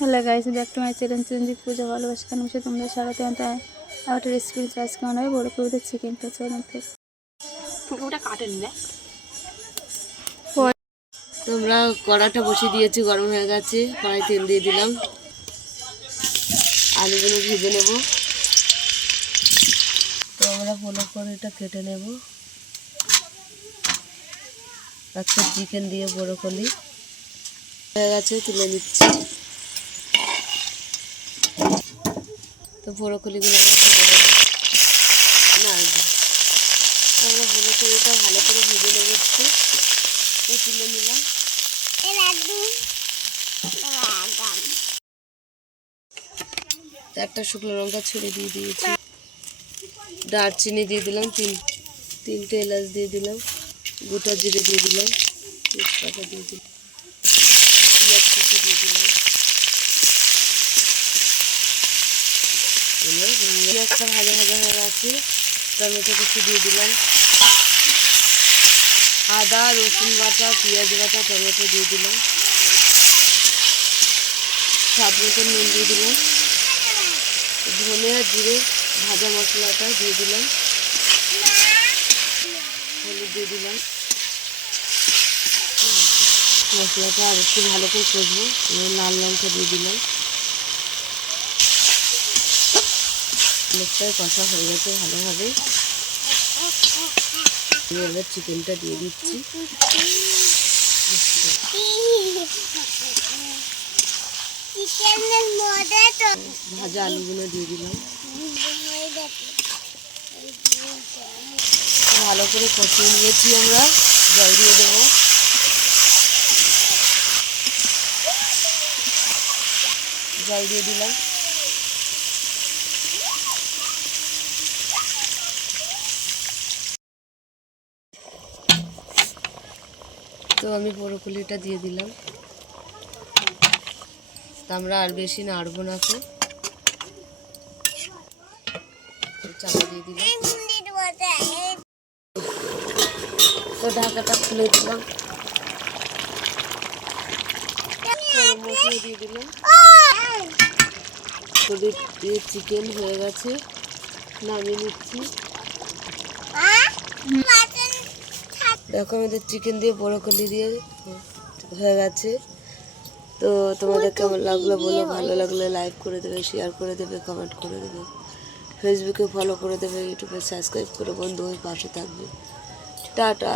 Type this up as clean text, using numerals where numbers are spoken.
Hello guys, back to my channel Chiranjit পূজা ভালোবাসা কেন বিষয়ে তোমরা স্বাগত। একটা রেসিপি আজকে বানাবো বড় কবিদের চিকেন। তো চলুন ওটা কাটেনি না। তোমরা কড়াটা বসিয়ে দিয়েছি, গরম হয়ে গেছে। কড়াই তেল দিয়ে দিলাম, আলুগুলো ভেজে নেব। তো আমরা পোলো করে এটা কেটে নেব। আজকে চিকেন দিয়ে ব্রোকলি হয়ে গেছে, তুলে নিচ্ছি। তো ব্রোকলিগুলো আমরা ভেজে নেব। না, আমরা ব্রোকলিটা ভালো করে ভেজে নেব একটু। তো তুলে নিলাম। একটা শুকনো লঙ্কা ছড়িয়ে দিয়ে দিয়েছি, দারচিনি দিয়ে দিলাম, তিনটে এলাচ দিয়ে দিলাম, গোটা জিরে দিয়ে দিলাম, তেজপাতা দিয়ে দিলাম, পেঁয়াজ কুচি দিয়ে দিলাম। পেঁয়াজটা ভাজা ভাজা হয়ে গেছে, টমেটো কুচি দিয়ে দিলাম, আদা রসুন বাটা পেঁয়াজ বাটা টমেটো দিয়ে দিলাম, স্বাদ মতো নুন দিয়ে দিলাম, ধনে আর জিরে ভাজা মশলাটা দিয়ে দিলাম, হলুদ দিয়ে দিলাম। মশলাটা আর একটু ভালো করে কষবো, লাল লঙ্কা দিয়ে দিলাম। মশলাটা কষা হয়ে গেছে ভালোভাবে। এবার চিকেনটা দিয়ে দিচ্ছি। ভাজা আলুগুলো দিয়ে দিলাম, ভালো করে কষিয়ে নিয়েছি। আমরা জল দিয়ে দেবো। জল দিয়ে দিলাম। তো আমি ব্রোকলিটা দিয়ে দিলাম। আমরা আর বেশি নাড়বো না। তো চাপা দিয়ে দিলাম। তো ঢাকাটা খুলে দিলাম, মশলা দিয়ে দিলাম। তো চিকেন হয়ে গেছে, নামিয়ে নিচ্ছি। দেখো আমাদের চিকেন দিয়ে ব্রোকলি দিয়ে হয়ে গেছে। তো তোমাদের কেমন লাগলো বলো, ভালো লাগলে লাইক করে দেবে, শেয়ার করে দেবে, কমেন্ট করে দেবে, ফেসবুকে ফলো করে দেবে, ইউটিউবে সাবস্ক্রাইব করে বন্ধু হয়ে পাশে থাকবে। টাটা।